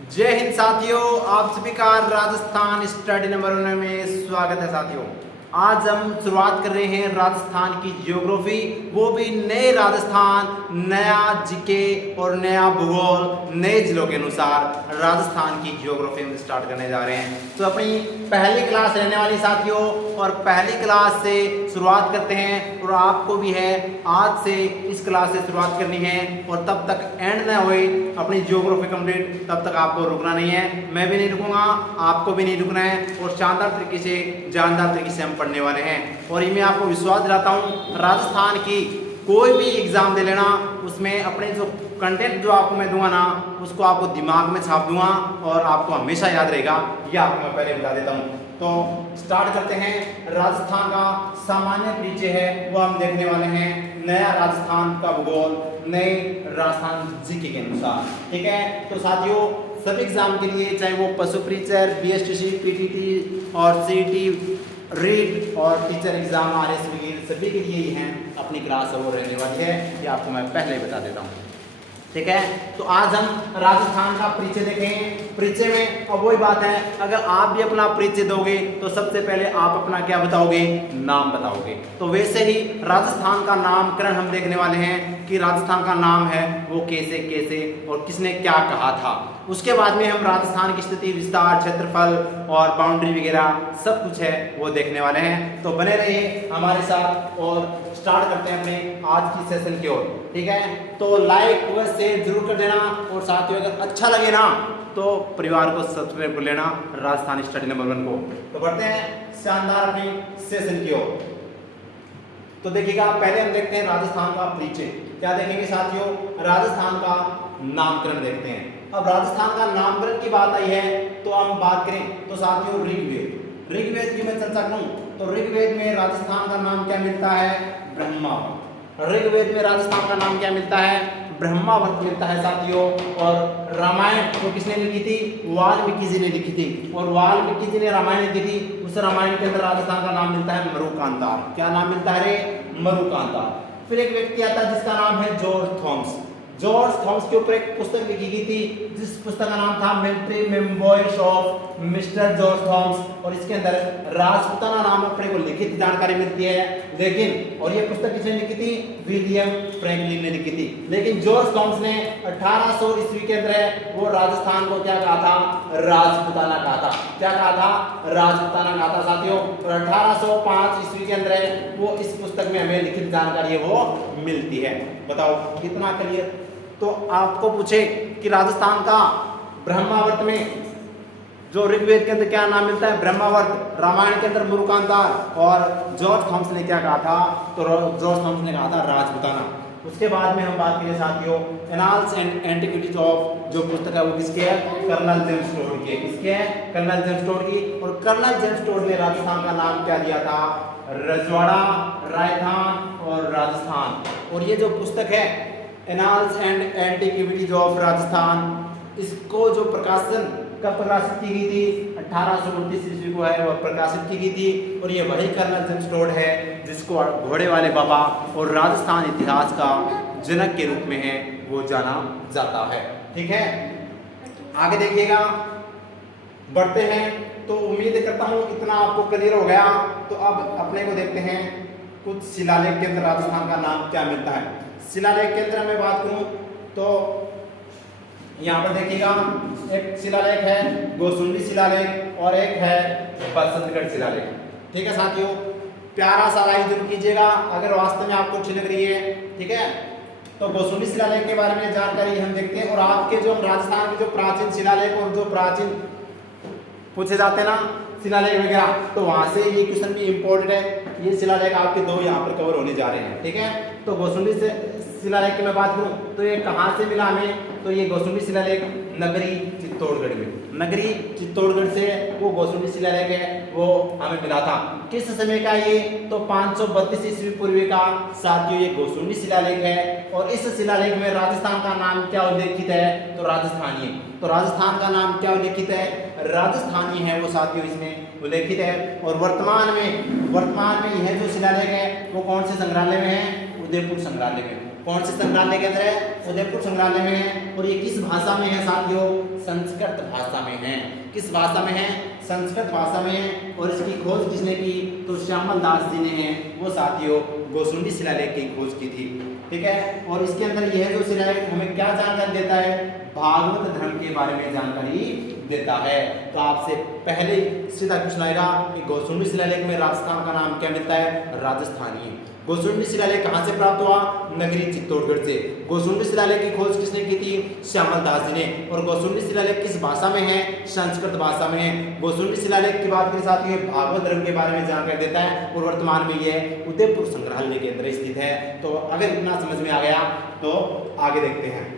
जय हिंद साथियों, आप सभी का राजस्थान स्टडी नंबर 1 में स्वागत है। साथियों, आज हम शुरुआत कर रहे हैं राजस्थान की ज्योग्राफी, वो भी नए राजस्थान, नया जीके और नया भूगोल, नए जिलों के अनुसार राजस्थान की ज्योग्राफी हम स्टार्ट करने जा रहे हैं। तो अपनी पहली क्लास रहने वाली साथियों, और पहली क्लास से शुरुआत करते हैं। और आपको भी है आज से इस क्लास से शुरुआत करनी है, और तब तक एंड ना होए अपनी ज्योग्राफी कंप्लीट, तब तक आपको रुकना नहीं है। मैं भी नहीं रुकूंगा, आपको भी नहीं रुकना है, और शानदार तरीके से, जानदार तरीके से हम पढ़ने वाले हैं। और ये मैं आपको विश्वास दिलाता हूँ, राजस्थान की कोई भी एग्जाम दे लेना, उसमें अपने जो कंटेंट जो आपको मैं दूंगा ना, उसको आपको दिमाग में छाप दूंगा और आपको हमेशा याद रहेगा। ये आपको मैं पहले बता देता हूँ। तो स्टार्ट करते हैं। राजस्थान का सामान्य परिचय है वो हम देखने वाले हैं, नया राजस्थान का भूगोल, नए राजस्थान जीके के अनुसार। ठीक है, तो साथियों सभी एग्जाम के लिए, चाहे वो पशु परिचय, बीएसटीसी, पीटीटी और सीईटी, रीड और टीचर एग्जाम, आरएस वगैरह सभी के लिए ही हैं, अपनी क्लास वो रहने वाली है। ये आपको मैं पहले ही बता देता हूँ। ठीक है, तो आज हम राजस्थान का परिचय देखें। परिचय में अब वही बात है, अगर आप भी अपना परिचय दोगे तो सबसे पहले आप अपना क्या बताओगे? नाम बताओगे। तो वैसे ही राजस्थान का नामकरण हम देखने वाले हैं कि राजस्थान का नाम है वो कैसे कैसे और किसने क्या कहा था। उसके बाद में हम राजस्थान की स्थिति, विस्तार, क्षेत्रफल और बाउंड्री वगैरह सब कुछ है वो देखने वाले हैं। तो बने रहिए हमारे साथ और स्टार्ट करते हैं अपने आज की सेशन की ओर। ठीक है, तो लाइक व शेयर जरूर कर देना, और साथियों अगर अच्छा लगे ना तो परिवार को सब्सक्राइब कर लेना राजस्थान स्टडी नंबर 1 को। तो बढ़ते हैं शानदार अपनी सेशन की ओर। तो देखिएगा, पहले हम देखते हैं राजस्थान का परिचय। क्या देखेंगे साथियों? राजस्थान का नामकरण देखते हैं। अब राजस्थान का नामकरण की बात आई है तो हम बात करें तो साथियों ऋग्वेद की मैं चर्चा करूं तो ऋग्वेद में राजस्थान का नाम क्या मिलता है? ब्रह्मावत। ऋग्वेद में राजस्थान का नाम क्या मिलता है? ब्रह्मावत मिलता है साथियों। और रामायण को किसने लिखी थी? वाल्मीकि जी ने लिखी थी। और वाल्मीकि जी ने रामायण लिखी थी, उस रामायण के अंदर राजस्थान का नाम मिलता है मरुकांतार। क्या नाम मिलता है रे? मरुकांतार। फिर एक व्यक्ति आता है जिसका नाम है जॉर्ज थॉमस। जॉर्ज थॉमस के ऊपर एक पुस्तक लिखी गई थी, जिस पुस्तक का नाम था military memoirs of mister George Thomas. और इसके अंदर राजपूताना नाम अपने को लिखित जानकारी मिलती है। लेकिन और ये पुस्तक किसने लिखी थी? विलियम फ्रैंकलिन ने लिखी थी। लेकिन जॉर्ज थॉमस ने 1800 ईस्वी के अंदर वो राजस्थान को क्या कहा था? राजपूताना कहा था। क्या कहा था? राजपूताना कहा था साथियों। और 1805 ईस्वी के अंदर वो इस पुस्तक में हमें लिखित जानकारी है वो मिलती है। बताओ कितना क्लियर। तो आपको पूछे कि राजस्थान का ब्रह्मावर्त में जो ऋग्वेद के अंदर क्या नाम मिलता है? ब्रह्मावर्त। रामायण के अंदर मुरुकांतार। और जॉर्ज थॉमस ने क्या कहा था? तो जॉर्ज थॉमस ने कहा था राजपूताना। उसके बाद में हम बात करें साथियों एनाल्स एंड एंटिक्विटीज ऑफ, जो पुस्तक है वो किसके है? कर्नल जेम्स टोड के। किसके है? कर्नल जेम्स टोड की। और कर्नल जेम्स टोड ने राजस्थान का नाम क्या दिया था? रजवाड़ा, राजस्थान और राजस्थान। और ये जो पुस्तक है annals and antiquities of Rajasthan, इसको जो प्रकाशन कब प्रकाशित की गई थी? 1829 ईस्वी को है वह प्रकाशित की गई थी। और ये वही कर्नल जेम्स टोड है जिसको घोड़े वाले बाबा और राजस्थान इतिहास का जनक के रूप में है वो जाना जाता है। ठीक है, आगे देखिएगा, बढ़ते हैं। तो उम्मीद करता हूँ इतना आपको क्लियर हो गया। तो अब अपने को देखते हैं कुछ शिलालेख के अंदर राजस्थान का नाम क्या मिलता है। शिलालेख के अंदर मैं बात करूं तो यहाँ पर देखिएगा, एक शिलालेख है गोसुंडी शिलालेख और एक है बसंतगढ़ शिलालेख। ठीक है साथियों, प्यारा सा लाइक जरूर कीजिएगा अगर वास्तव में आपको अच्छी लग रही है। ठीक है, तो गोसुंडी शिलालेख के बारे में जानकारी हम देखते हैं। और आपके जो राजस्थान के जो प्राचीन शिलालेख और जो प्राचीन पूछे जाते हैं ना शिलालेख वगैरह, तो वहां से ये क्वेश्चन भी इंपॉर्टेंट है। ये शिलालेख आपके दो यहाँ पर कवर होने जा रहे हैं। ठीक है, तो गोसुंडी से शिलालेख की मैं बात करूं तो ये कहाँ से मिला हमें? तो ये गोसुंडी शिलालेख नगरी चित्तौड़गढ़ में, नगरी चित्तौड़गढ़ से वो गोसुंडी शिलालेख है वो हमें मिला था। किस समय का ये? तो 532 ईस्वी पूर्व का साथियों ये गोसुंडी शिलालेख है। और इस शिलालेख में राजस्थान का नाम क्या उल्लेखित है? तो राजस्थानी। तो राजस्थान का नाम क्या उल्लेखित है? राजस्थानी है वो साथियों इसमें उल्लेखित है। और वर्तमान में यह जो शिलालेख है वो कौन से संग्रहालय में है? उदयपुर संग्रहालय में। कौन से संग्रहालय के अंदर है? उदयपुर संग्रहालय में है। और ये किस भाषा में है साथियों? संस्कृत भाषा में है। किस भाषा में है? संस्कृत भाषा में है। और इसकी खोज किसने की? तो श्यामल दास जी ने है वो साथियों गोसुंडी शिलालेख की खोज की थी। ठीक है। और इसके अंदर यह जो शिलालेख हमें क्या जानकारी देता है? भागवत धर्म के बारे में जानकारी देता है। तो आपसे पहले सीधा क्वेश्चन आएगा कि गोसुंडी शिलालेख में राजस्थान का नाम क्या मिलता है? राजस्थानी। गोसुंडी शिलालेख कहाँ से प्राप्त हुआ? नगरी चित्तौड़गढ़ से। गोसुंडी शिलालेख की खोज किसने की थी? श्यामल दास जी ने। और गोसुंडी शिलालेख किस भाषा में है? संस्कृत भाषा में है। गोसुंडी शिलालेख की बात करें साथियों भागवत धर्म के बारे में जानकारी देता है और वर्तमान में यह उदयपुर संग्रहालय के अंदर स्थित है। तो अगर इतना समझ में आ गया तो आगे देखते हैं।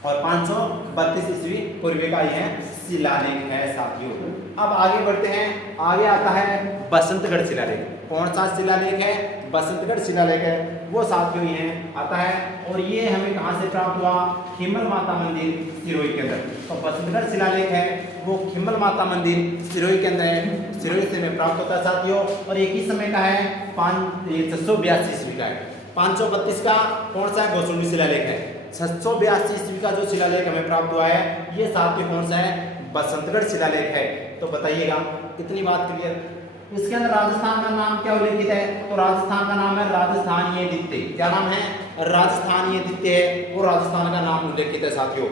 और 532 ईस्वी पूर्व का यह शिलालेख है साथियों। अब आगे बढ़ते हैं। आगे आता है बसंतगढ़ शिलालेख। कौन सा शिलालेख है? बसंतगढ़ शिलालेख है वो साथियों ये आता है। और ये हमें कहाँ से प्राप्त हुआ? खिमल माता मंदिर सिरोही के अंदर। तो बसंतगढ़ शिलालेख है वो खिमल माता मंदिर सिरोही के अंदर है। सिरोही से में प्राप्त होता है साथियों। और एक ही समय का है 682 ईस्वी का है। 532 का कौन सा है? गोसुंडी शिलालेख है। 682 ईस्वी का जो शिलालेख हमें प्राप्त हुआ है ये साथियों कौन सा है? बसंतगढ़ शिलालेख है। तो बताइएगा इतनी बात क्लियर। इसके अंदर राजस्थान का नाम क्या उल्लेखित है? तो राजस्थान का नाम है राजस्थानीय द्वितीय। क्या नाम है? राजस्थानीय द्वितीय है और राजस्थान का नाम उल्लेखित है साथियों।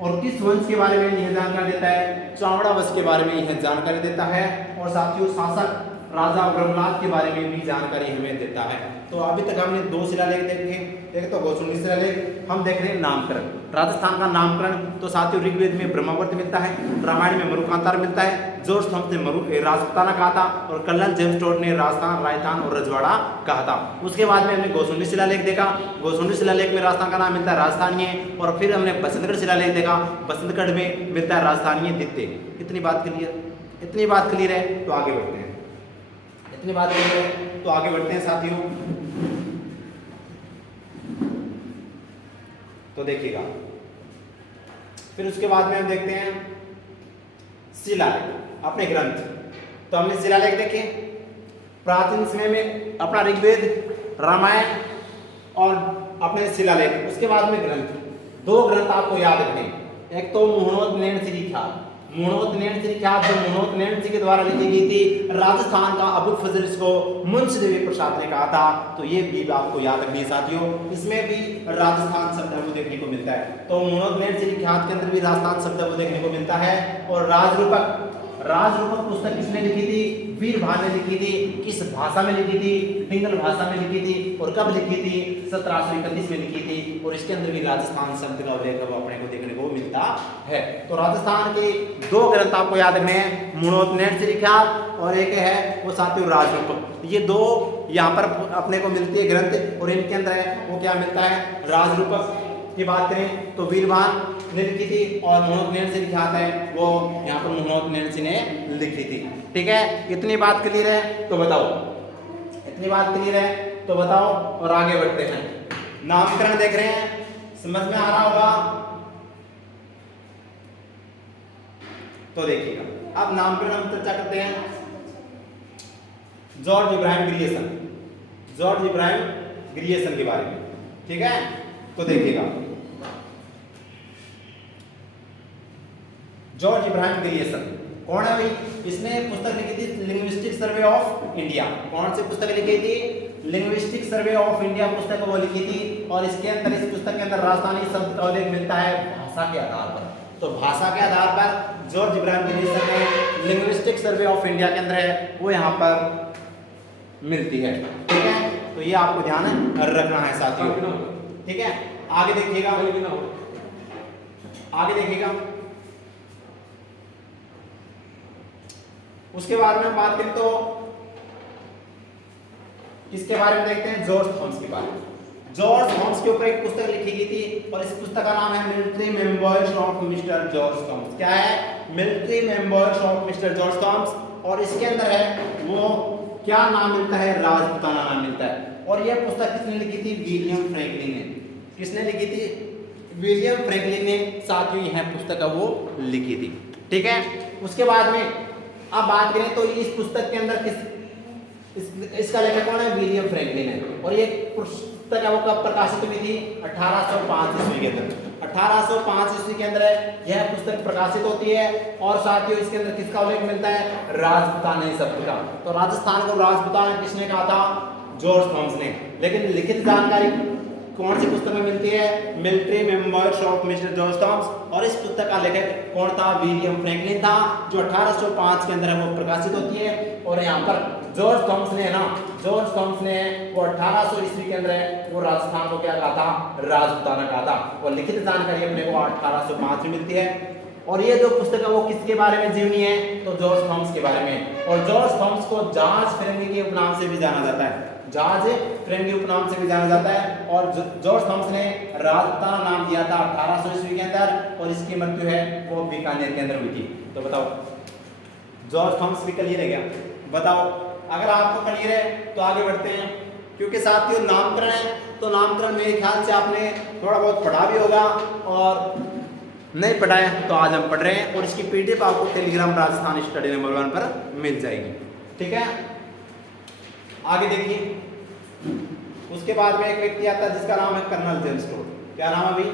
और किस वंश के बारे में यह जानकारी देता है? चावड़ा वंश के बारे में यह जानकारी देता है। और साथियों शासक राजा ब्रह्मनाथ के बारे में भी जानकारी हमें देता है। तो अभी तक हमने दो शिलालेख देखे। एक तो गोसुंडी शिलालेख, हम देख रहे हैं नामकरण। राजस्थान का नामकरण तो साथियों ऋग्वेद में ब्रह्मावर्त मिलता है, रामायण में मरुकांतार मिलता है, जॉर्ज थॉमस ने राजपुताना कहा था और कर्नल जेम्स टोड ने राजस्थान, राजस्थान और रजवाड़ा कहा था। उसके बाद में हमने गोसुंडी शिलालेख देखा। गोसुंडी शिलालेख में राजस्थान का नाम मिलता है राजस्थानीय। और फिर हमने बसंतगढ़ शिलालेख देखा। बसंतगढ़ में मिलता है राजस्थानीय द्वितीय। इतनी बात क्लियर? इतनी बात क्लियर है तो आगे बढ़ते हैं। इतनी बात क्लियर है तो आगे बढ़ते हैं साथियों। तो देखिएगा फिर उसके बाद में हम देखते हैं शिलालेख अपने ग्रंथ। तो हमने शिलालेख देखे प्राचीन समय में अपना ऋग्वेद, रामायण और अपने शिलालेख। उसके बाद में ग्रंथ। दो ग्रंथ आपको याद रखने। एक तो मुहणोद नैण श्री ख्यात। मुहणोद नैण श्री ख्यात जो मुहणोद नैण श्री के द्वारा लिखी गई थी राजस्थान का अबुल फजल इसको मुंशी देवी प्रसाद ने कहा था। तो ये भी आपको याद रखनी है साथियों। इसमें भी राजस्थान शब्द हमको देखने को मिलता है। तो मुहणोद नैण श्री ख्यात के अंदर भी राजस्थान शब्द हमको देखने को मिलता है। और राजरूपक पुस्तक किसने लिखी थी? वीरभान ने लिखी थी। किस भाषा में लिखी थी? पिंगल भाषा में लिखी थी। और कब लिखी थी? 1731 में लिखी थी। और इसके अंदर भी राजस्थान शब्द का उल्लेख अपने को देखने को मिलता है। तो राजस्थान के दो ग्रंथ आपको याद रखने हैं, मुहणोद नैण श्री ख्यात और एक है वो साथियों राजरूपक। ये दो यहाँ पर अपने को मिलती है ग्रंथ। और इनके अंदर है वो क्या मिलता है? राजरूपक की बात करें तो वीरभान ने लिखी थी और मुहणोद नैण श्री ख्यात है वो यहाँ पर मुहणोद नैण श्री ने लिखी थी। ठीक है। इतनी बात क्लियर है तो बताओ। इतनी बात क्लियर है तो बताओ और आगे बढ़ते हैं। नामकरण देख रहे हैं, समझ में आ रहा होगा? तो देखिएगा अब नामकरण हम चर्चा करते हैं। George Ibrahim Grierson, George Ibrahim Grierson के बारे में। ठीक है। तो देखिएगा जॉर्ज इब्राहिम ग्रियर्सन कौन है भाई? इसने पुस्तक लिखी थी लिंग्विस्टिक सर्वे ऑफ इंडिया। कौन सी पुस्तक लिखी थी? लिंग्विस्टिक सर्वे ऑफ इंडिया पुस्तक वो लिखी थी। और इसके अंदर इस पुस्तक के अंदर राजस्थानी शब्द का उल्लेख मिलता है भाषा के आधार पर। तो भाषा के आधार पर जॉर्ज इब्राहिम ग्रियर्सन ने लिंग्विस्टिक सर्वे ऑफ इंडिया के अंदर है वो यहाँ पर मिलती है। ठीक है। तो ये आपको ध्यान रखना है साथियों। ठीक है। आगे देखिएगा, आगे देखिएगा। उसके बाद में हम बात करें तो किसके बारे में देखते हैं? जॉर्ज थॉमस के बारे में। जॉर्ज थॉमस के ऊपर एक पुस्तक लिखी गई थी और इस पुस्तक का नाम है military memoirs of mister George Thomas. क्या है? Military memoirs of mister George Thomas. और इसके अंदर है वो क्या नाम मिलता है? राजपुताना नाम मिलता है। और यह पुस्तक किसने लिखी थी? विलियम फ्रैंकलिन ने। किसने लिखी थी? विलियम फ्रैंकलिन ने साथियों यह पुस्तक वो लिखी थी। ठीक है। उसके बाद में अब बात करें तो इस पुस्तक के अंदर इसका लेखक कौन है? विलियम फ्रैंकलिन है। और ये पुस्तक है वो कब प्रकाशित हुई थी? 1805 ईस्वी के अंदर। 1805 ईस्वी के अंदर यह पुस्तक प्रकाशित होती है। और साथियों इसके अंदर किसका उल्लेख मिलता है? राजपूताना शब्द का। तो राजस्थान को राजपूताना किसने कहा था? जॉर्ज थॉमस ने। लेकिन लिखित जानकारी कौन सी पुस्तक में मिलती है? Military memoirs of mister George Thomas. और इस पुस्तक का लेखक कौन था? विलियम फ्रैंकलिन था, जो 1805 के अंदर वो प्रकाशित होती है। और यहाँ पर जॉर्ज थॉमस ने जॉर्ज थॉमस ने वो 1800 ईस्वी के अंदर वो राजस्थान को क्या कहा था? राजपूताना कहा था। और लिखित जानकारी अपने को 1805 में मिलती है। और ये जो पुस्तक है वो किसके बारे में जीवनी है? तो जॉर्ज थॉमस के बारे में। और जॉर्ज थॉमस को जॉर्ज फिरंगी के उपनाम से भी जाना जाता है, जॉर्ज फिरंगी उपनाम से भी जाना जाता है। और जॉर्ज थॉमस ने राजपूताना नाम दिया था 1800 ईस्वी के अंदर। और इसकी मृत्यु है वो बीकानेर के अंदर हुई थी। तो बताओ जॉर्ज थॉमस भी क्लियर है क्या? बताओ। अगर आपको क्लियर है तो आगे बढ़ते हैं, क्योंकि साथियों नामकरण है तो नामकरण मेरे ख्याल से आपने थोड़ा बहुत पढ़ा भी होगा, और नहीं पढ़ा है तो आज हम पढ़ रहे हैं। और इसकी पीडीएफ आपको टेलीग्राम राजस्थान स्टडी नंबर 1 पर मिल जाएगी। ठीक है, आगे देखिए। उसके बाद में एक व्यक्ति आता है जिसका नाम है कर्नल जेम्स टोड। क्या नाम है अभी?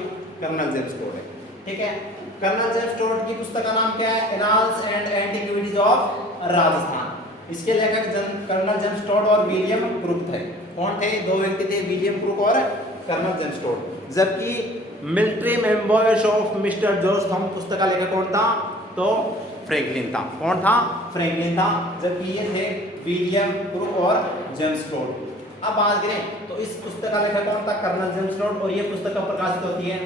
कर्नल जेम्स टोड है। ठीक है, कर्नल जेम्स टोड की पुस्तक का नाम क्या है? Annals and antiquities of Rajasthan. इसके लेखक कर्नल जेम्स टोड और विलियम क्रूक थे। कौन थे? दो व्यक्ति थे, विलियम क्रूक और कर्नल जेम्स टोड। जबकि military memoirs of mister George Thomas पुस्तक का लेखक कौन था? तो फ्रैंकलिन था। कौन था? फ्रैंकलिन था। जबकि ये थे विलियम क्रूक और जेम्स टोड। अब बात करें तो इस पुस्तक का लेखक कौन था? Colonel James Tod. और ये पुस्तक कब प्रकाशित होती है?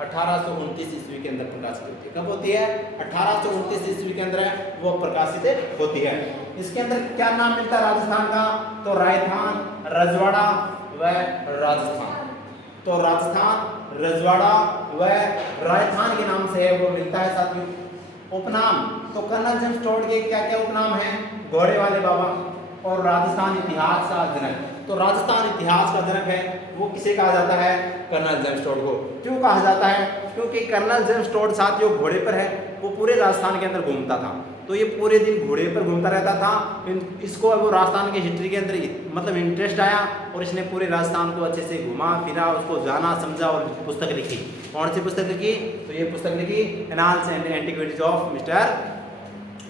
1829 ईस्वी के अंदर प्रकाशित होती है। कब होती है? 1829 ईस्वी के अंदर वो प्रकाशित होती है। इसके अंदर क्या नाम मिलता है राजस्थान का? तो राजस्थान, रजवाड़ा व राजस्थान। तो राजस्थान, रजवाड़ा व राजस्थान के नाम से वो मिलता है साथियों। उपनाम तो कर्नल जेम्स टोड के क्या क्या उपनाम हैं? घोड़े वाले बाबा और राजस्थान इतिहास का जनक। तो राजस्थान इतिहास का जनक है वो किसे कहा जाता है? कर्नल जेम्स टोड को। क्यों कहा जाता है? क्योंकि कर्नल जेम्स टोड साथियों घोड़े पर है, वो पूरे राजस्थान के अंदर घूमता था। तो ये पूरे दिन घोड़े पर घूमता रहता था। इसको वो राजस्थान के हिस्ट्री के अंदर मतलब इंटरेस्ट आया, और इसने पूरे राजस्थान को अच्छे से घुमा फिरा, उसको जाना समझा और पुस्तक लिखी। कौन सी पुस्तक लिखी? तो ये पुस्तक लिखी annals and antiquities of mister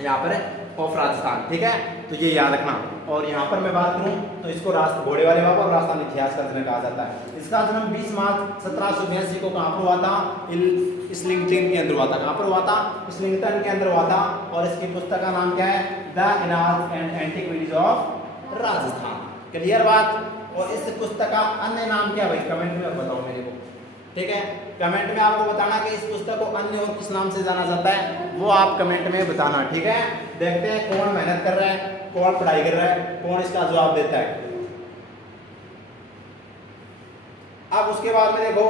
यहाँ पर ऑफ राजस्थान। ठीक है, तो ये याद रखना। और यहाँ पर मैं बात करूँ तो इसको घोड़े वाले बाबा और राजस्थान इतिहास का जनक कहा जाता है। इसका जन्म 20 मार्च 1782 को कहाँ पर हुआ था? इस्लिंगटन के अंदर हुआ था। कहाँ पर हुआ था? इस्लिंगटन के अंदर हुआ था। और इसकी पुस्तक का नाम क्या है? The annals and antiquities of Rajasthan. Clear बात? और इस पुस्तक का अन्य नाम क्या? भाई कमेंट में बताओ मेरे को। ठीक है, कमेंट में आपको बताना कि इस पुस्तक को अन्य और किस नाम से जाना जाता है, वो आप कमेंट में बताना। ठीक है, देखते हैं कौन मेहनत कर रहा है, कौन पढ़ाई कर रहा है, कौन इसका जवाब देता है। अब उसके बाद में देखो,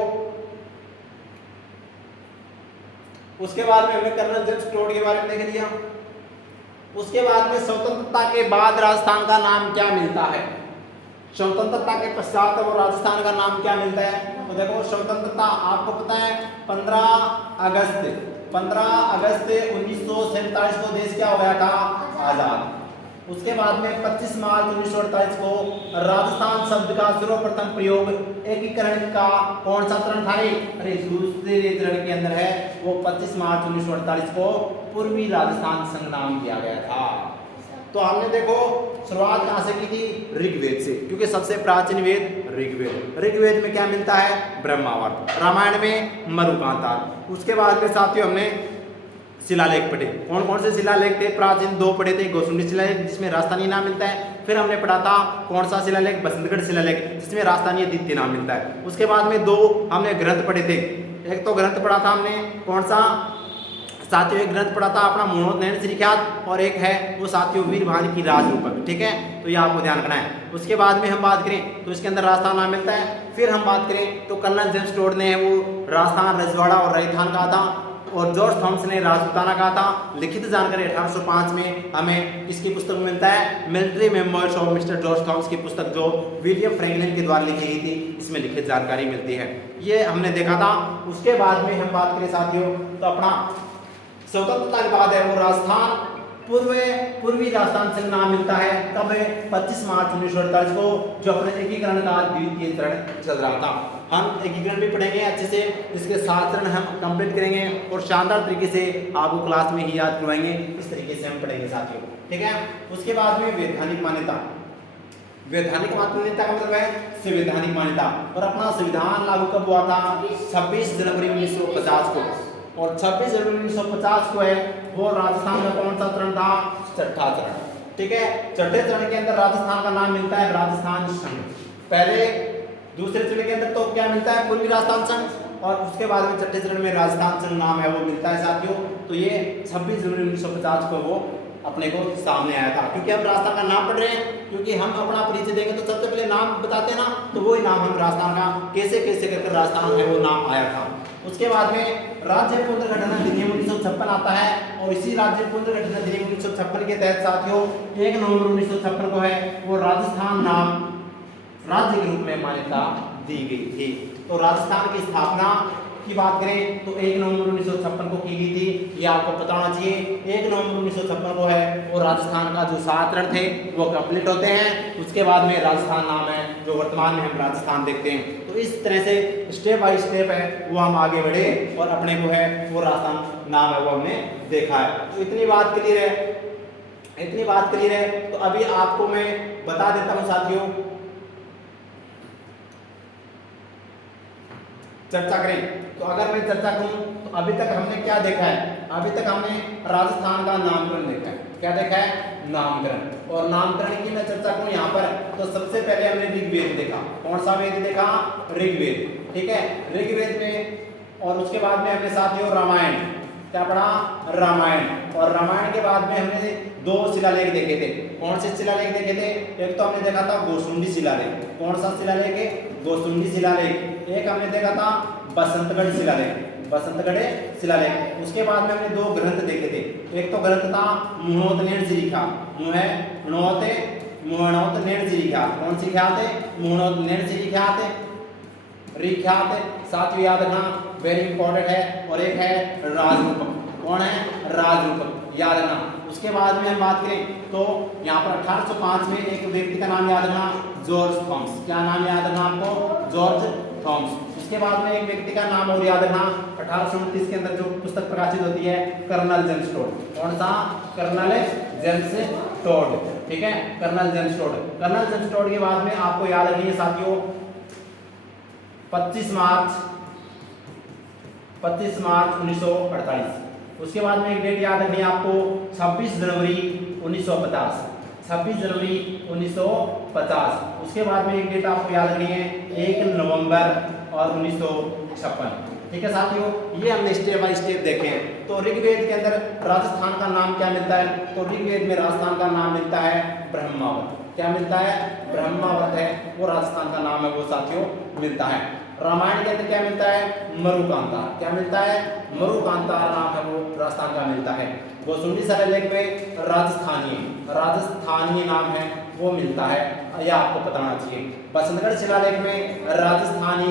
उसके बाद में हमने कर्नल जेम्स टोड के बारे में देख लिया। उसके बाद में स्वतंत्रता के बाद राजस्थान का नाम क्या मिलता है? स्वतंत्रता के पश्चात वो राजस्थान का नाम क्या मिलता है? तो देखो स्वतंत्रता आपको पता है 15 अगस्त 1947 को देश क्या हो गया था? आजाद। उसके बाद में 25 मार्च 1948 को राजस्थान शब्द का सर्वप्रथम प्रयोग एकीकरण का कौन सा चरण था? अरे दूसरे चरण के अंदर है वो 25 मार्च 1948 को पूर्वी राजस्थान संघ नाम दिया गया था। तो हमने देखो शुरुआत कहाँ से की थी? ऋग्वेद से, क्योंकि सबसे प्राचीन वेद ऋग्वेद। ऋग्वेद में क्या मिलता है? ब्रह्मावर्त। रामायण में मरुकांतार। उसके बाद में साथियों हमने शिलालेख पढ़े। कौन कौन से शिलालेख थे? प्राचीन 2 पढ़े थे, गोसुंडी शिलालेख जिसमें राजस्थानी नाम मिलता है। फिर हमने पढ़ा था कौन सा शिलालेख? बसंतगढ़ शिलालेख जिसमें राजस्थानी द्वितीय नाम मिलता है। उसके बाद में 2 हमने ग्रंथ पढ़े थे। एक तो ग्रंथ पढ़ा था हमने कौन सा साथियों? एक ग्रंथ पढ़ा था अपना मोहनोद श्री ख्यात, और एक है वो साथियों वीरभान की राजरूपक। ठीक है, तो ये आपको ध्यान रखना है। उसके बाद में हम बात करें तो इसके अंदर राजस्थान नाम मिलता है। फिर हम बात करें तो कर्नल जेम्स टोड ने वो राजस्थान, रजवाड़ा और राजस्थान कहा था, और जॉर्ज थॉमस ने राजपूताना कहा था। लिखित जानकारी 1805 में हमें किसकी पुस्तक में मिलता है? Military memoirs of mister George Thomas की पुस्तक, जो विलियम फ्रैंकलिन के द्वारा लिखी गई थी, इसमें लिखित जानकारी मिलती है। ये हमने देखा था। उसके बाद में हम बात करें साथियों तो अपना स्वतंत्रता के बाद है वो राजस्थान पूर्वी राजस्थान संघ नाम मिलता है। कब? 25 मार्च 1948 को, जो अपने एकीकरण का द्वितीय चरण चल रहा था। हम एकीकरण भी पढ़ेंगे अच्छे से, इसके 7 चरण हम कंप्लीट करेंगे और शानदार तरीके से आपको क्लास में ही याद करवाएंगे। इस तरीके से हम पढ़ेंगे साथियों, ठीक है। उसके बाद में वैधानिक मान्यता। वैधानिक मान्यता का मतलब है संवैधानिक मान्यता। और अपना संविधान लागू कब हुआ था? 26 जनवरी 1950 को। और 26 जनवरी 1950 को है वो राजस्थान का कौन सा चरण था? छठा चरण, ठीक है। छठे चरण के अंदर राजस्थान का नाम मिलता है राजस्थान संघ। पहले दूसरे चरण के अंदर तो क्या मिलता है? पूर्वी राजस्थान संघ, और उसके बाद में छठे चरण में राजस्थान संघ नाम है वो मिलता है साथियों। तो ये 26 जनवरी 1950 को वो अपने को सामने आया था। क्योंकि हम राजस्थान का नाम पढ़ रहे हैं, क्योंकि हम अपना परिचय देंगे तो सबसे पहले नाम बताते हैं ना, तो वही नाम हम राजस्थान का कैसे कैसे करके राजस्थान है वो नाम आया था। उसके बाद में राज्य पुनर्गठन अधिनियम 1956 आता है, और इसी राज्य पुनर्गठन अधिनियम 1956 के तहत साथियों 1 नवंबर 1956 को है वो राजस्थान नाम राज्य के रूप में मान्यता दी गई थी। तो राजस्थान की स्थापना की बात करें तो 1 नवंबर 1956 को की गई थी, ये आपको पता होना चाहिए। 1 नवंबर 1956 को है वो राजस्थान का जो 7 चरण थे वो कंप्लीट होते हैं। उसके बाद में राजस्थान नाम है जो वर्तमान में हम राजस्थान देखते हैं। तो इस तरह से स्टेप बाय स्टेप है वो हम आगे बढ़े और अपने को है वो राजस्थान नाम है वो हमने देखा है। तो इतनी बात क्लियर है, इतनी बात क्लियर है। तो अभी आपको मैं बता देता हूँ साथियों, चर्चा करें तो अगर मैं चर्चा करूं तो अभी तक हमने क्या देखा है? अभी तक हमने राजस्थान का नामकरण देखा है। क्या देखा है? नामकरण। और नामकरण की मैं चर्चा करूं यहाँ पर तो सबसे पहले हमने ऋग्वेद देखा। कौन सा वेद देखा? ऋग्वेद, ठीक है। ऋग्वेद में, और उसके बाद में हमने साथियों रामायण, क्या पढ़ा? रामायण। और रामायण के बाद में हमने 2 शिलालेख देखे थे। कौन से शिलालेख देखे थे? एक तो हमने देखा था गोसुंडी शिलालेख। कौन सा शिलालेख है? गोसुंडी शिलालेख। एक हमने देखा था बसंतगढ़ शिलालेख, बसंतगढ़ शिलालेख। उसके बाद में हमने 2 ग्रंथ देखे थे। एक तो ग्रंथ था मुहणोत नेणसिरिखा, मुहणोत नेणसिरिखा। कौन सी ख्यात है? मुहणोत नेणसिरिख्यात रिख्यात। साथियों याद रखना, वेरी इंपॉर्टेंट है। और एक है राजरूपक। कौन है? राजरूपक, याद रखना। उसके बाद में हम बात करें तो यहाँ पर 1805 में एक व्यक्ति का नाम याद रखना, जॉर्ज थॉमस। क्या नाम याद रखना आपको? George Thomas. उसके बाद में एक व्यक्ति का नाम और याद रखना, 1829 के अंदर जो पुस्तक प्रकाशित होती है कर्नल जेम्स टोड। कौन सा? कर्नल जेम्स टोड, ठीक है। Colonel James Tod. Colonel James Tod के बाद में आपको याद रखनी है साथियों 25 मार्च 1948। उसके बाद में एक डेट याद रखनी है आपको 26 जनवरी 1950, 26 जनवरी 1950। उसके बाद में एक डेट आपको याद रखनी है 1 नवंबर और 1956, ठीक है साथियों। ये हमने स्टेप बाय स्टेप देखे हैं। तो ऋग्वेद के अंदर राजस्थान का नाम क्या मिलता है? तो ऋग्वेद में राजस्थान का नाम मिलता है ब्रह्मावत। क्या मिलता है? ब्रह्मावत है वो राजस्थान का नाम है वो साथियों मिलता है। रामायण के अंदर क्या मिलता है? मरुकांता। क्या मिलता है? मरुकांता नाम है वो राजस्थान का मिलता है। गोसुंडी शिलालेख में राजस्थानीय नाम है वो मिलता है, यह आपको पता होना चाहिए। बसंतगढ़ शिलालेख में राजस्थानी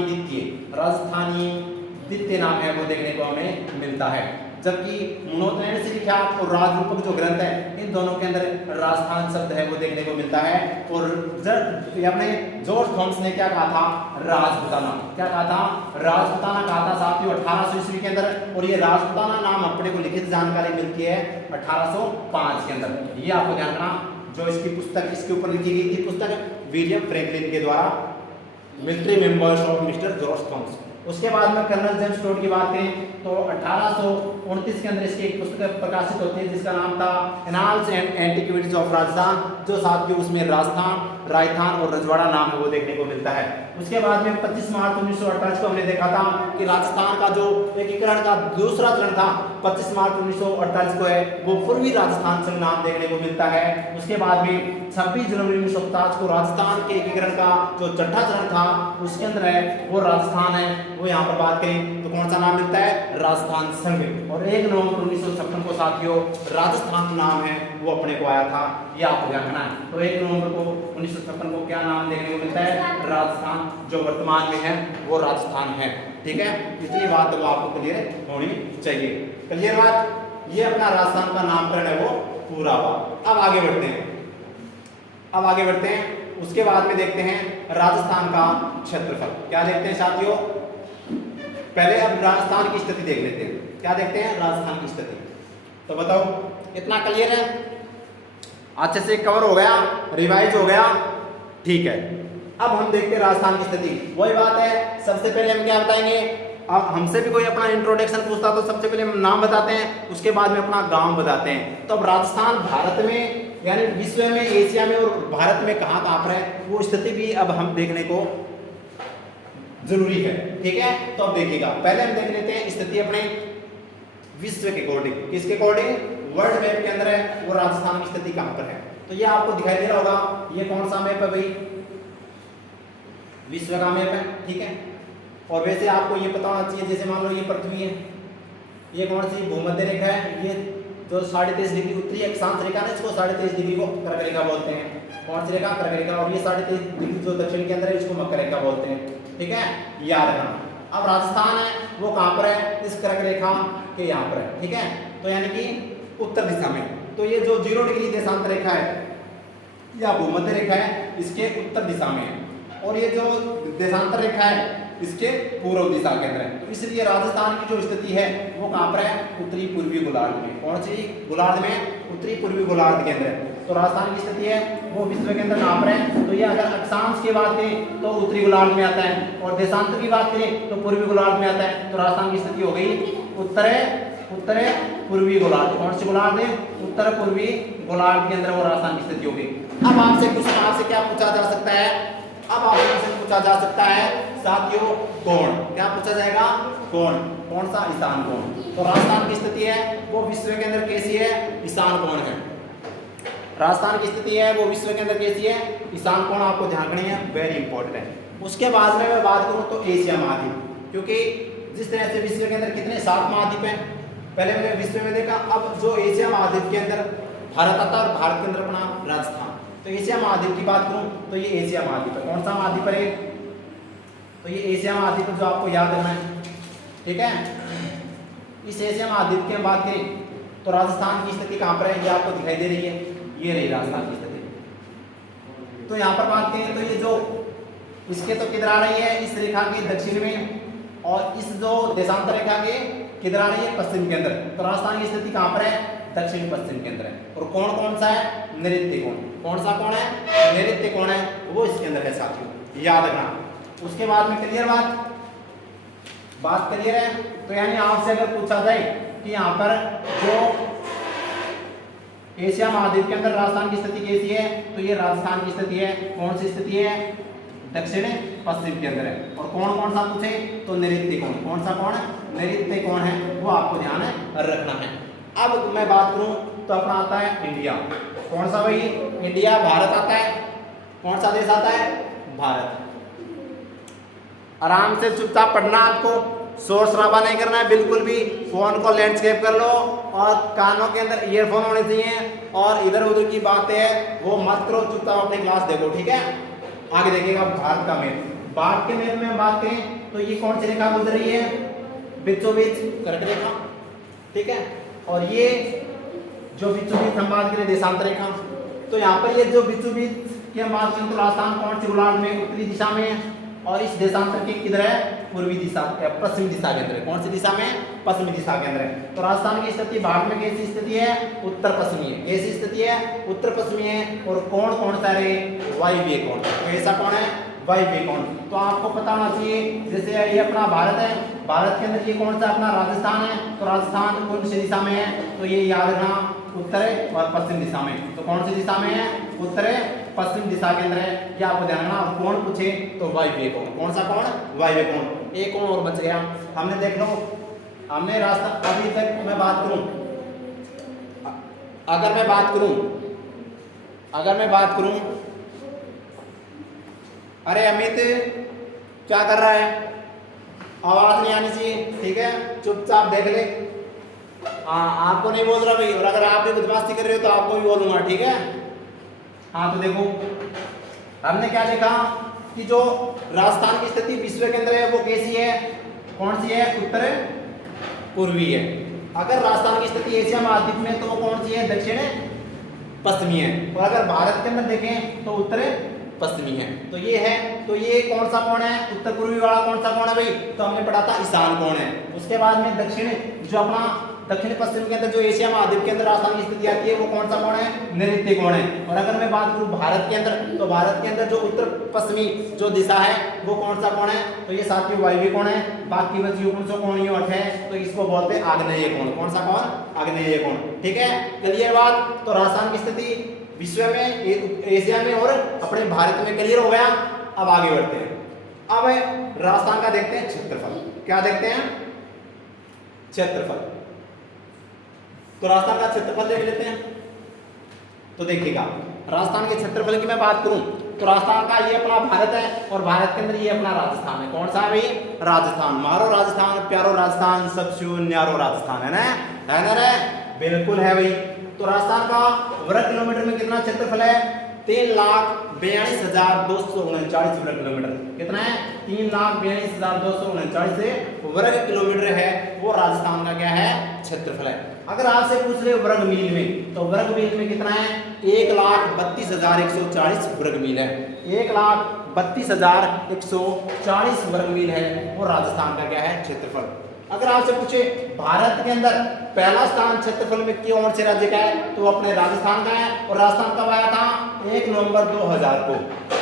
द्वितीय नाम है वो देखने को हमें मिलता है। जबकि मुहणोत से विख्यात और राजरूपक जो ग्रंथ है इन दोनों के अंदर राजस्थान शब्द है वो देखने को मिलता है। और जब अपने जॉर्ज थॉमस ने क्या कहा था? राजपुताना। क्या कहा था? राजपुताना कहा था साथियों 1800 ईस्वी के अंदर। और ये राजपुताना नाम अपने को लिखित जानकारी मिलती है 1805 के अंदर। ये आपको ध्यान रखना, जो इसकी पुस्तक इसके ऊपर लिखी गई थी पुस्तक विलियम फ्रैंकलिन के द्वारा, military members of mister George Thomas. उसके बाद में कर्नल जेम्स टोड की बात करें तो 1829 के अंदर इसकी एक पुस्तक प्रकाशित होती है जिसका नाम था annals and antiquities of Rajasthan, जो साथियों उसमें राजस्थान और रजवाड़ा नाम है वो देखने को मिलता है। उसके बाद में 25 मार्च 1948 को हमने देखा था कि राजस्थान का जो एकीकरण का दूसरा चरण था 25 मार्च 1948 को है वो पूर्वी राजस्थान संघ नाम देखने को मिलता है। उसके बाद में 26 जनवरी 1950 को राजस्थान के एकीकरण का जो छठा चरण था उसके अंदर है वो राजस्थान है वो यहाँ पर बात करें तो कौन सा नाम मिलता है? राजस्थान संघ। और 1 नवंबर 1956 को साथियों राजस्थान नाम है वो अपने को आया था, ये आपको ध्यान रखना है। तो 1 नवंबर को 1956 को क्या नाम देखने को मिलता है? राजस्थान, जो वर्तमान में है वो राजस्थान है, ठीक है। इतनी बात वो आपको क्लियर होनी चाहिए। क्लियर बात? ये अपना राजस्थान का नामकरण है वो पूरा हुआ। अब आगे बढ़ते हैं, उसके बाद में देखते हैं राजस्थान का क्षेत्रफल। क्या देखते हैं साथियों? पहले अब राजस्थान की स्थिति देख लेते हैं। क्या देखते हैं? राजस्थान की स्थिति। तो बताओ, इतना क्लियर है? अच्छे से कवर हो गया, रिवाइज हो गया, ठीक है। अब हम देखते हैं राजस्थान की स्थिति। वही बात है, सबसे पहले हम क्या बताएंगे? अब हमसे भी कोई अपना इंट्रोडक्शन पूछता तो सबसे पहले हम नाम बताते हैं, उसके बाद में अपना गांव बताते हैं। तो अब राजस्थान भारत में यानी विश्व में, एशिया में और भारत में कहाँ कहाँ पर है, वो स्थिति भी अब हम देखने को जरूरी है, ठीक है। तो अब देखिएगा, पहले हम देख लेते हैं स्थिति अपने विश्व के अकॉर्डिंग। किसके अकॉर्डिंग? वर्ल्ड मैप के अंदर है वो राजस्थान की स्थिति कहाँ पर है। तो ये आपको दिखाई दे रहा होगा, ये कौन सा मैप है भाई? विश्व का मैप है, ठीक है। और वैसे आपको ये पता होना चाहिए, जैसे मान लो ये पृथ्वी है, ये कौन सी भूमध्य रेखा है, ये जो 23.5 डिग्री उत्तरी अक्षांश रेखा है, इसको 23.5 डिग्री को कर्क रेखा बोलते हैं। कौन सी रेखा? कर्क रेखा। और ये 23.5 डिग्री जो दक्षिण के अंदर है, इसको मकर रेखा बोलते हैं, ठीक है, याद रखना। अब राजस्थान है वो कहाँ पर है? इस कर्क रेखा के यहाँ पर है, ठीक है। तो यानी कि उत्तर दिशा में। तो ये जो 0 डिग्री देशांतर रेखा है या भूमध्य रेखा है, इसके उत्तर दिशा में है। और ये जो देशांतर रेखा है इसके पूर्व दिशा के अंदर है। तो इसलिए राजस्थान की जो स्थिति है वो कहाँ पर है? उत्तरी पूर्वी गोलार्ध में। कौन सी गोलार्ध में? उत्तरी पूर्वी गोलार्ध के अंदर है। तो राजस्थान की स्थिति है वो विश्व के अंदर कहाँ पर है? तो ये अगर अक्षांश की बात करें तो उत्तरी गोलार्ध में आता है, और देशांतर की बात करें तो पूर्वी गोलार्ध में आता है। तो राजस्थान की स्थिति हो गई उत्तर पूर्वी गोलार्ध। कौन सी गोलार्ध है? उत्तर पूर्वी गोलार्ध के अंदर वो राजस्थान की स्थिति होगी। अब आपसे क्या पूछा जा सकता है? अब आपसे पूछा जा सकता है साथियों कोण। क्या पूछा जाएगा? कोण। कौन सा? ईशान कोण। तो राजस्थान की स्थिति है वो विश्व के अंदर कैसी है? ईशान कोण है। राजस्थान की स्थिति है वो विश्व के अंदर कैसी है? ईशान कोण आपको ध्यान रखनी है, वेरी इंपॉर्टेंट है। उसके बाद में मैं बात करूं तो एशिया महाद्वीप, क्योंकि जिस तरह से विश्व के अंदर कितने 7 महाद्वीप हैं, पहले मैंने विश्व में देखा। अब जो एशिया महाद्वीप के अंदर भारत आता है और भारत के अंदर अपना राजस्थान। तो एशिया महाद्वीप की बात करूं तो ये एशिया महाद्वीप है। कौन सा महाद्वीप है? तो ये एशिया महाद्वीप जो आपको याद रखना है, ठीक है। इस एशिया महाद्वीप की हम बात करें तो राजस्थान की स्थिति कहाँ पर है? ये आपको दिखाई दे रही है, ये रही राजस्थान की स्थिति। तो यहाँ पर बात करें तो ये जो इसके तो किधर आ रही है? इस रेखा के दक्षिण में, और इस जो देशांतर रेखा के किधर आ रही है? पश्चिम के अंदर। तो राजस्थान की स्थिति कहाँ पर है? दक्षिण पश्चिम के अंदर है। और कोण कौन सा है? नैऋत्य कोण। कौन सा कोण है? नैऋत्य कोण है, वो इसके अंदर है साथियों, याद रखना। उसके बाद में क्लियर बात क्लियर है। तो यानी आपसे अगर पूछा जाए कि यहाँ पर जो एशिया महाद्वीप के अंदर राजस्थान की स्थिति कैसी है, तो ये राजस्थान की स्थिति है। कौन सी स्थिति है? दक्षिण पश्चिम के अंदर है। और कौन सा पूछे तो नैऋत्य कोण। कौन सा कोण? नैऋत्य कोण है, वो आपको ध्यान रखना है। अब मैं बात करूं तो अपना आता है इंडिया। कौन सा भाई? इंडिया। भारत आता है। कौन सा देश आता है? भारत। आराम से चुपचाप पढ़ना, आपको शोर शराबा नहीं करना है बिल्कुल भी। फोन को लैंडस्केप कर लो और कानों के अंदर ईयरफोन होने चाहिए, और इधर उधर की बातें है वो मत करो, चुपचाप अपनी क्लास देखो, ठीक है। आगे देखिएगा भारत का मैप। भारत के मैप में बात करें तो ये कौन सी रेखा गुजर रही है? बीचों बीच कर्क रेखा, ठीक है। और ये जो बीचों बीच हम बात करें देशांतर रेखा। तो यहाँ पर ये जो बीचों बीच की हम बात करें तो राजस्थान कौन सी गोलार्ध में? उत्तरी दिशा में है, और इस देशांतर के किधर है? पूर्वी दिशा, पश्चिमी दिशा के अंदर है। कौन सी दिशा में? पश्चिमी दिशा के अंदर है। तो राजस्थान की स्थिति भारत में कैसी स्थिति है? उत्तर पश्चिमी है। कैसी स्थिति है? उत्तर पश्चिमी है। और कौन सा है? वायव्य कोण। तो ऐसा कौन है? वायव्य कोण। तो आपको पता होना चाहिए, जैसे ये अपना भारत है, भारत के अंदर ये कौन सा अपना राजस्थान है, तो राजस्थान कौन सी दिशा में है? तो ये याद रखना, उत्तर और पश्चिम दिशा में। तो कौन सी दिशा में है? उत्तर पश्चिम दिशा के अंदर है, क्या आपको ध्यान रखना। और कोण पूछे तो वायव्य कोण। कौन सा कोण? वायव्य कोण। एक कोण और बच गया, हमने देख लो, हमने रास्ता अभी तक मैं बात करूं, अगर मैं बात करूं अरे अमित क्या कर रहा है? आवाज नहीं आनी चाहिए, ठीक है, चुपचाप देख ले। आपको नहीं बोल रहा भाई, और अगर आप भी बदमाशी कर रहे हो तो आपको भी बोलूंगा, ठीक है। हाँ, तो देखो हमने क्या देखा कि जो राजस्थान की स्थिति विश्व के अंदर है वो कैसी है? कौन सी है? उत्तर पूर्वी है। अगर राजस्थान की स्थिति एशिया महाद्वीप में तो वो कौन सी है? दक्षिण पश्चिमी है। और अगर भारत के अंदर देखें तो उत्तर पश्चिमी है। तो ये है, तो ये कौन सा कोण है, उत्तर पूर्वी वाला कौन सा कोण है भाई, तो हमने पढ़ा था ईशान कोण है। उसके बाद में दक्षिण, जो अपना दक्षिण पश्चिम के अंदर जो एशिया महाद्वीप के अंदर राजस्थान की स्थिति आती है वो कौन सा कोण है, नैऋत्य कोण है। और अगर मैं बात करूं भारत के अंदर, तो भारत के अंदर जो उत्तर पश्चिमी जो दिशा है वो कौन सा कोण है, तो ये सातवीं वायव्य कोण है। बाकी बची कौन सा कोण ये है, तो इसको बोलते हैं आग्नेय कोण। कौन सा कोण, आग्नेय कोण। ठीक है, क्लियर बात। तो राजस्थान की स्थिति विश्व में, एशिया में और अपने भारत में क्लियर हो गया। अब आगे बढ़ते हैं। अब राजस्थान का देखते हैं क्षेत्रफल। क्या देखते हैं, क्षेत्रफल। तो राजस्थान का क्षेत्रफल देख लेते हैं। तो देखिएगा, राजस्थान के क्षेत्रफल की मैं बात करूं तो राजस्थान का ये अपना भारत है और भारत के अंदर ये अपना राजस्थान है। कौन सा है भाई, राजस्थान। मारो राजस्थान, प्यारो राजस्थान, सबसे न्यारो राजस्थान, है ना, है ना रे, बिल्कुल है भाई। तो राजस्थान का वर्ग किलोमीटर में कितना क्षेत्रफल है, 3,42,239 वर्ग किलोमीटर। कितना है, 3,42,239 वर्ग किलोमीटर है, वो राजस्थान का क्या है, क्षेत्रफल है। अगर आपसे पूछ रहे वर्ग मील में, तो वर्ग मील में कितना है, 1,32,140 वर्ग मील है। 1,32,140 वर्ग मील है, वो राजस्थान का क्या है, क्षेत्रफल। अगर आपसे पूछे भारत के अंदर पहला स्थान क्षेत्रफल में कौन से राज्य का है, तो अपने राजस्थान का है। और राजस्थान कब आया था, 1 नवंबर 2000 को।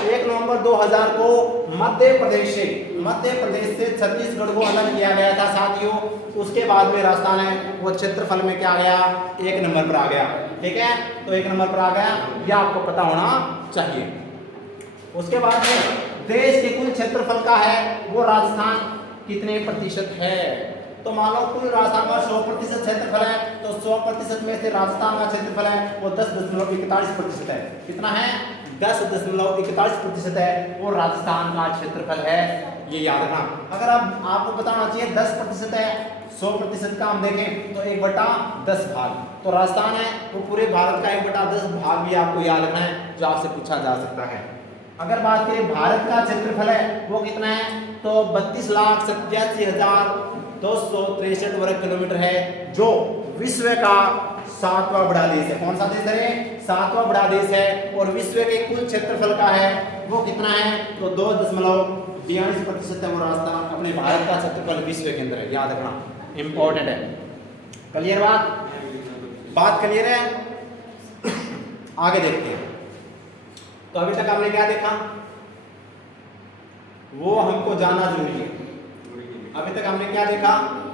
1 नवंबर 2000 को मध्य प्रदेश से छत्तीसगढ़ को अलग किया गया था साथियों। उसके बाद में राजस्थान है वो क्षेत्रफल में क्या आ गया, 1 नंबर पर आ गया। ठीक है, तो 1 नंबर पर आ गया, यह आपको पता होना चाहिए। उसके बाद में देश के कुल क्षेत्रफल का है वो राजस्थान कितने प्रतिशत है, तो मान लो कुल राजस्थान का 100% क्षेत्रफल है, तो 100% में से राजस्थान का क्षेत्रफल है वो 10.41% है। कितना है, 10.41% है, वो राजस्थान का क्षेत्रफल है, ये याद रखना। अगर अब आपको बताना चाहिए 10% है, 100% का हम देखें तो 1/10 भाग, तो राजस्थान है वो पूरे भारत का 1/10 भाग भी आपको याद रखना है, जो आपसे पूछा जा सकता है। अगर बात करें भारत का क्षेत्रफल है वो कितना है, तो 32,87,263 वर्ग किलोमीटर है, जो विश्व का 7वां बड़ा देश है। कौन सा देश है, 7वां बड़ा देश है। और विश्व के कुल क्षेत्रफल का है वो कितना है, तो 2.42% है वो राजस्थान, अपने भारत का क्षेत्रफल विश्व के अंदर है, याद रखना, इंपॉर्टेंट है। क्लियर बात क्लियर है। आगे देखते हैं। तो अभी तक हमने क्या देखा, वो हमको जानना जरूरी है। अभी तक हमने क्या देखा,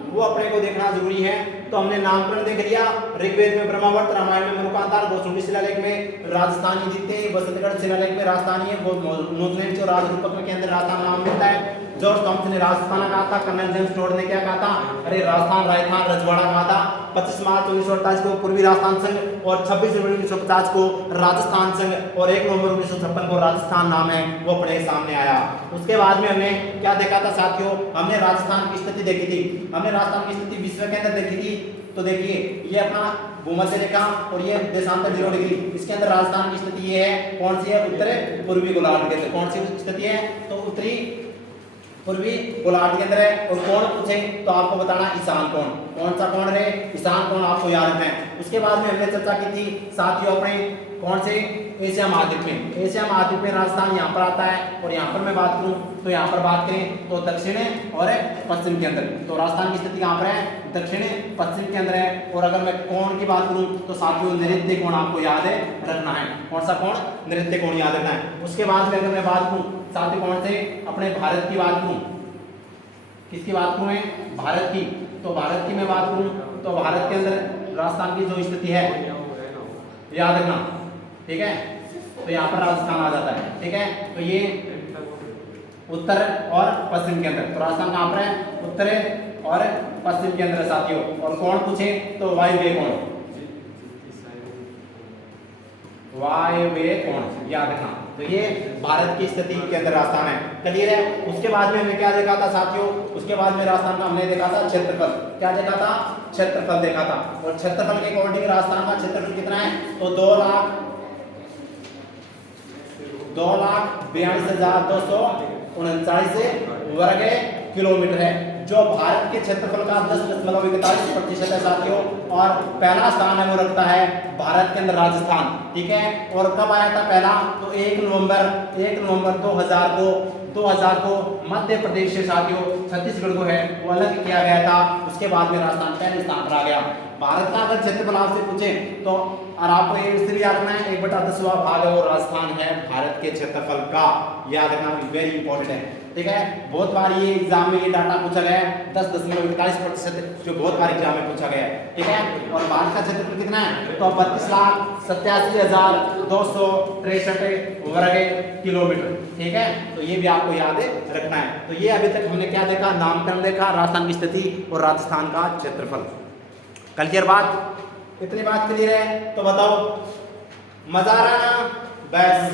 वो अपने को देखना जरूरी है। तो हमने नामकरण देख लिया, ऋग्वेद में ब्रह्मावर्त, रामायण में मरुकांतार, गौसुंडी शिलालेख में राजस्थानी जीते, बसंतगढ़ शिलालेख में राजस्थानी है, न्यूजीलैंड जो राजरूपक में के अंदर राजस्थान नाम मिलता है। जॉर्ज थॉमसन ने राजस्थान कहा था, कर्नल जेम्स टोड ने क्या कहा था, अरे राजस्थान राजस्थान रजवाड़ा कहा था। 25 मार्च 1948 को पूर्वी राजस्थान संघ और 26 जनवरी 1950 को राजस्थान संघ और 1 नवंबर 1956 को राजस्थान नाम है वो अपने सामने आया। उसके बाद में हमने क्या देखा था साथियों, हमने राजस्थान की स्थिति देखी थी, हमने राजस्थान की स्थिति विश्व के अंदर देखी थी। तो देखिए ये अपना भूमध्य रेखा और ये देशांतर 0 डिग्री, इसके अंदर राजस्थान की स्थिति ये है, कौन सी है, उत्तर पूर्वी गोलार्ध के अंदर। कौन सी स्थिति है, तो उत्तरी पूर्वी गोलार्ध के अंदर है। और कौन पूछे तो आपको बताना ईशान कोण। कौन सा कोण है, ईशान कोण आपको याद रखना है। उसके बाद में हमने चर्चा की थी साथियों अपने कौन से, एशिया महाद्वीप में। एशिया महाद्वीप में राजस्थान यहाँ पर आता है। और यहाँ पर मैं बात करूँ तो यहाँ पर बात करें तो दक्षिण और पश्चिम के अंदर, तो राजस्थान की स्थिति कहाँ पर है, दक्षिण पश्चिम के अंदर है। और अगर मैं कोण की बात करूँ तो साथियों नैऋत्य कोण आपको याद है रखना है। कौन सा कोण, नैऋत्य कोण याद रखना है। उसके बाद में अगर मैं बात करूँ साथियों कौन से, अपने भारत की बात करूँ, किसकी बात करूँ मैं, भारत की। तो भारत की मैं बात करूँ तो भारत के अंदर राजस्थान की जो स्थिति है याद रखना, ठीक है। तो यहाँ पर राजस्थान आ जाता है, ठीक है। तो ये उत्तर और पश्चिम के अंदर, तो राजस्थान कहाँ पर है, उत्तर और पश्चिम के अंदर साथियों। और कौन पूछे तो वायव्य कोण, वायव्य कोण याद रखना। तो ये भारत की स्थिति के अंदर राजस्थान है, क्लियर है। उसके बाद में हमने क्या देखा था साथियों, उसके बाद में राजस्थान का हमने देखा था क्षेत्रफल। क्या देखा था, क्षेत्रफल देखा था। और क्षेत्रफल के अकॉर्डिंग राजस्थान का क्षेत्रफल कितना है, तो 2,42,239 वर्ग किलोमीटर है। जो भारत के क्षेत्रफल का 10.41% है साथियों। और पहला स्थान है वो रखता है भारत के अंदर राजस्थान, ठीक है। और कब आया था पहला, तो 1 नवंबर 2000 को मध्य प्रदेश से साथियों छत्तीसगढ़ को है वो अलग किया गया था। उसके बाद में राजस्थान पहले स्थान पर आ गया। भारत का अगर क्षेत्रफल आपसे पूछे तो, और आपको ये इसलिए याद रखना है 1/10वां भाग है वो राजस्थान है भारत के क्षेत्रफल का, याद रखना वेरी इंपॉर्टेंट है, ठीक है। बहुत बार ये एग्जाम में ये डाटा पूछा गया है 10.41%, जो बहुत बार एग्जाम में पूछा गया है, ठीक है। और भारत का क्षेत्रफल कितना है, तो 32,87,263 वर्ग किलोमीटर, ठीक है। तो ये भी आपको याद रखना है। तो ये अभी तक हमने क्या देखा, नामकरण देखा, राजस्थान की स्थिति और राजस्थान का क्षेत्रफल। क्लियर बात, इतनी बात क्लियर है तो बताओ, मजा आ रहा ना, बस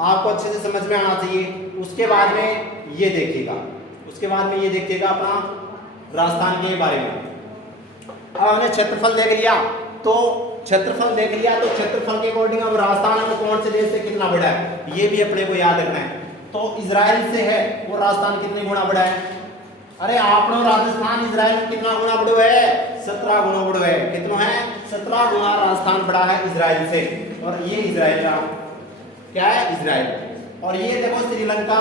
आपको अच्छे से समझ में आना चाहिए। उसके बाद में ये देखिएगा, अपना राजस्थान के बारे में। अब हमने क्षेत्रफल देख लिया, तो क्षेत्रफल के अकॉर्डिंग अब राजस्थान में कौन से देश से कितना बड़ा है ये भी अपने को याद रखना है। तो इजराइल से है वो राजस्थान कितने गुना बड़ा है, अरे आपने राजस्थान इजराइल कितना गुना बड़ो है, 17 गुना बड़ो है। कितना है, 17 गुना राजस्थान बड़ा है इजराइल से। और ये इजराइल का क्या है, इजराइल। और ये देखो श्रीलंका,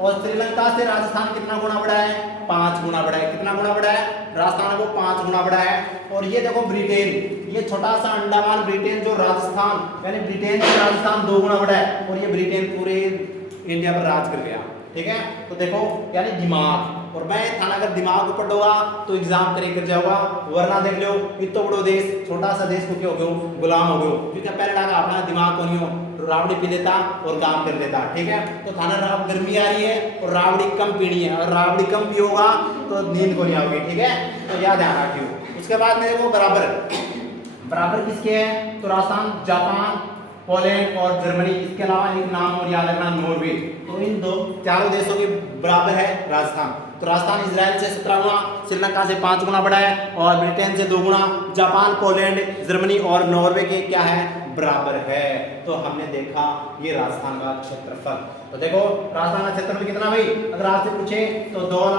और श्रीलंका से राजस्थान कितना गुना बड़ा है, 5 गुना बड़ा है। कितना गुना बड़ा है, राजस्थान को 5 गुना बड़ा है। और ये देखो ब्रिटेन, ये छोटा सा अंडमान ब्रिटेन जो राजस्थान यानी ब्रिटेन से राजस्थान 2 गुना बड़ा है। और ये ब्रिटेन पूरे इंडिया पर राज कर गया, ठीक है। तो देखो यानी दिमाग, और मैं थाना अगर दिमाग ऊपर होगा तो एग्जाम कर जाऊंगा, वरना देख लो इतना बड़ो देश छोटा सा देश को क्या हो गयो, गुलाम हो गयो। क्योंकि पहले लगा अपना दिमाग को नहीं हो, रावड़ी पी लेता और काम कर लेता, ठीक है। तो थाना अब गर्मी आ रही है और रावड़ी कम पीनी है, और रावड़ी कम पियोगा तो नींद को नहीं आओगी, ठीक है। तो याद ध्यान रखियो। उसके बाद में देखो बराबर किसके है, तो राजस्थान, जापान, पोलैंड और जर्मनी। इसके अलावा एक नाम और याद रखना, नॉर्वे। तो इन चारों देशों के बराबर है राजस्थान। तो राजस्थान इजराइल से 17 गुना, श्रीलंका से 5 गुना बड़ा है, और ब्रिटेन से 2 गुना, जापान, पोलैंड, जर्मनी और नॉर्वे के क्या है, बराबर है। तो हमने देखा ये राजस्थान का क्षेत्रफल। तो देखो राजस्थान का क्षेत्रफल कितना भाई, अगर आपसे पूछे तो 2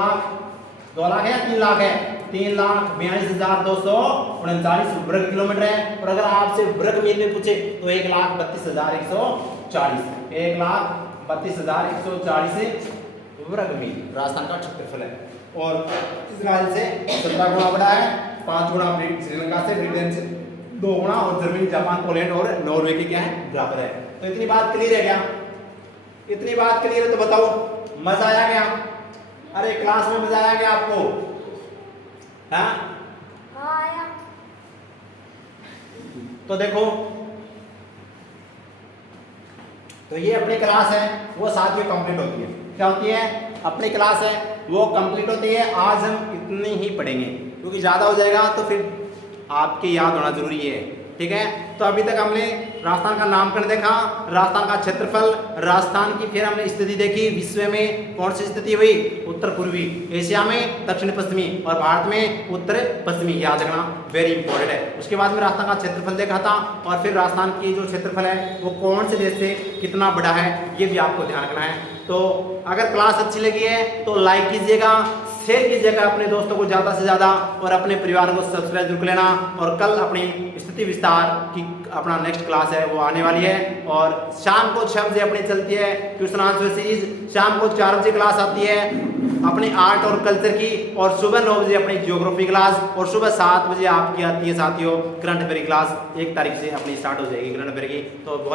लाख है, 3 लाख है, 3,42,239 वर्ग किलोमीटर है। और अगर आपसे वर्ग मील में पूछे तो 1,32,140, 1,32,140 वर्ग मील राजस्थान का क्षेत्रफल है। और इजराइल से 17 गुना बड़ा है, 5 गुना श्रीलंका से, ब्रिटेन से 2 गुना, और जर्मनी, जापान, पोलैंड और नॉर्वे के क्या है, बराबर है। तो इतनी बात क्लियर है क्या, इतनी बात क्लियर है तो बताओ मजा आया क्या, अरे क्लास में मजा आया क्या आपको, हाँ आया। तो देखो, तो ये अपनी क्लास है वो साथियों कंप्लीट होती है। क्या होती है, अपनी क्लास है वो कंप्लीट होती है। आज हम इतनी ही पढ़ेंगे क्योंकि ज़्यादा हो जाएगा तो फिर आपके याद होना जरूरी है, ठीक है। तो अभी तक हमने राजस्थान का नामकरण देखा, राजस्थान का क्षेत्रफल, राजस्थान की फिर हमने स्थिति देखी, विश्व में कौन सी स्थिति हुई, उत्तर पूर्वी, एशिया में दक्षिण पश्चिमी, और भारत में उत्तर पश्चिमी, याद रखना वेरी इंपॉर्टेंट है। उसके बाद में राजस्थान का क्षेत्रफल देखा था, और फिर राजस्थान की जो क्षेत्रफल है वो कौन से देश से कितना बड़ा है ये भी आपको ध्यान रखना है। तो अगर क्लास अच्छी लगी है तो लाइक कीजिएगा, शेयर कीजिएगा अपने दोस्तों को ज़्यादा से ज़्यादा, और अपने परिवार को सब्सक्राइब जरूर कर लेना। और कल अपनी स्थिति विस्तार की अपना नेक्स्ट क्लास है वो आने वाली है, और शाम को 6 बजे अपनी चलती है क्वेश्चन आंसर सीरीज, शाम को 4 बजे क्लास आती है अपनी आर्ट और कल्चर की, और सुबह 9 बजे अपनी ज्योग्राफी क्लास, और सुबह 7 बजे आपकी आती है साथियों करंट अफेयर क्लास। 1 तारीख से अपनी स्टार्ट हो जाएगी करंट अफेयर की। तो बहुत